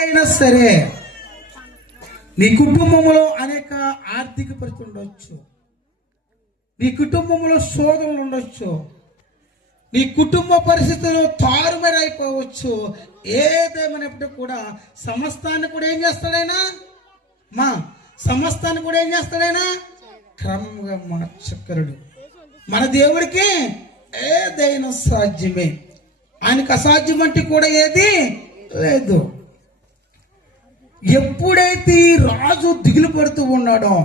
అయినా సరే నీ కుటుంబంలో అనేక ఆర్థిక పరిస్థితులు ఉండొచ్చు, నీ కుటుంబంలో శోధనలు ఉండొచ్చు, నీ కుటుంబ పరిస్థితులు తారుమారైపోవచ్చు. ఏదేమైనప్పుడు కూడా సమస్తాన్ని కూడా ఏం చేస్తాడైనా సమస్తాన్ని కూడా ఏం చేస్తాడైనా క్రమంగా మార్చగలడు. మన దేవుడికి ఏదైనా సాధ్యమే, ఆయనకు అసాధ్యం అంటే కూడా ఏది లేదు. ఎప్పుడైతే రాజు దిగులు పడుతూ ఉన్నాడో,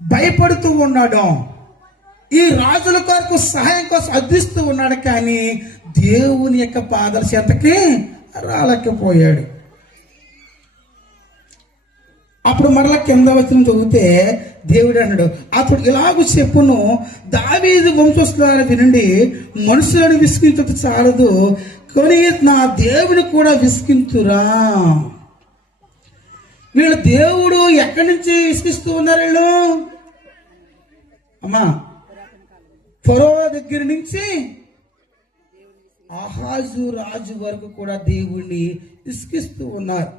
భయపడుతూ ఉన్నాడో, ఈ రాజుల కొరకు సహాయం కోసం అర్థిస్తూ ఉన్నాడు, కానీ దేవుని యొక్క పాదాల చెంతకి రాలేకపోయాడు. అప్పుడు మరలా కింద వచ్చిన చదివితే దేవుడు అన్నాడు, అతడు ఇలాగూ చెప్పును, దావీదు వంశస్థులారా వినండి, మనుషులను విసిగించదు చాలదు, కానీ నా దేవుని కూడా విసిగించురా. వీళ్ళు దేవుడు ఎక్కడి నుంచి విసిగిస్తూ ఉన్నారు? వీళ్ళు అమ్మా ఫరో దగ్గర నుంచి ఆహాజు రాజు వరకు కూడా దేవుణ్ణి విసిగిస్తూ ఉన్నారు.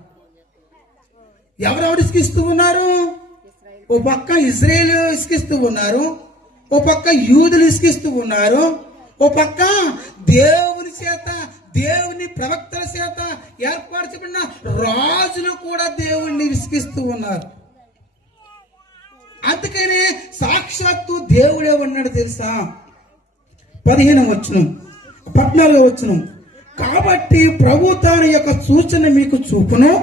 ఎవరెవరు విసిగిస్తూ ఉన్నారు? ఓ పక్క ఇజ్రాయేలు విసిగిస్తూ ఉన్నారు, ఓ పక్క యూదులు విసిగిస్తూ ఉన్నారు, ఓ పక్క దేవుని చేత, దేవుని ప్రవక్తల చేత ఏర్పాటు చేయబడిన రాజులు కూడా దేవుణ్ణి విసిగిస్తూ ఉన్నారు. అందుకనే సాక్షాత్తు దేవుడే ఉన్నాడు తెలుసా. 15వ వచనం, 14వ వచనం, కాబట్టి ప్రభు తాను యొక్క సూచన మీకు చూపును,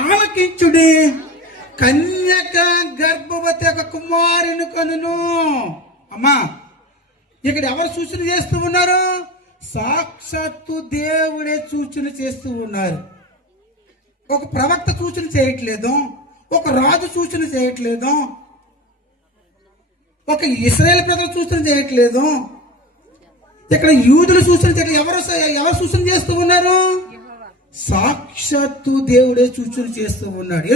ఆలకించుడి, కన్యక గర్భవతి యొక్క కుమారుని కనును. అమ్మా ఇక్కడ ఎవరు సూచన చేస్తూ ఉన్నారు? సాక్షాత్తు దేవుడే సూచన చేస్తూ ఉన్నారు. ఒక ప్రవక్త సూచన చేయట్లేదు, ఒక రాజు సూచన చేయట్లేదు, ఒక ఇశ్రాయేలు ప్రజలు సూచన చేయట్లేదు, ఇక్కడ యూదులు సూచన చేయట్లేదు. ఎవరు సూచన చేస్తూ ఉన్నారు? సాక్షాత్తు దేవుడే సూచన చేస్తూ ఉన్నాడు.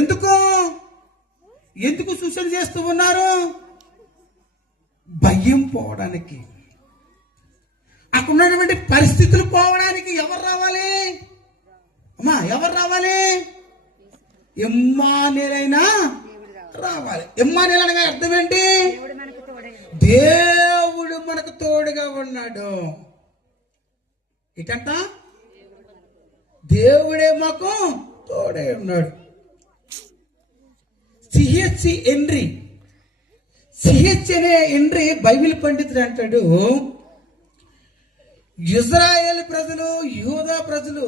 ఎందుకు సూచన చేస్తూ ఉన్నారు? భయం పోవడానికి, అక్కడ ఉన్నటువంటి పరిస్థితులు పోవడానికి. ఎవరు రావాలి అమ్మా? ఎవరు రావాలి? ఇమ్మానుయేలైనా రావాలి. ఇమ్మానుయేలు అనగా అర్థం ఏంటి? దేవుడు మనకు తోడుగా ఉన్నాడు. ఇటంట దేవుడే మాకు తోడే ఉన్నాడు. సిహెచ్ అనే హెన్రీ బైబిల్ పండితుడు అంటాడు, ఇజ్రాయేల్ ప్రజలు, యూదా ప్రజలు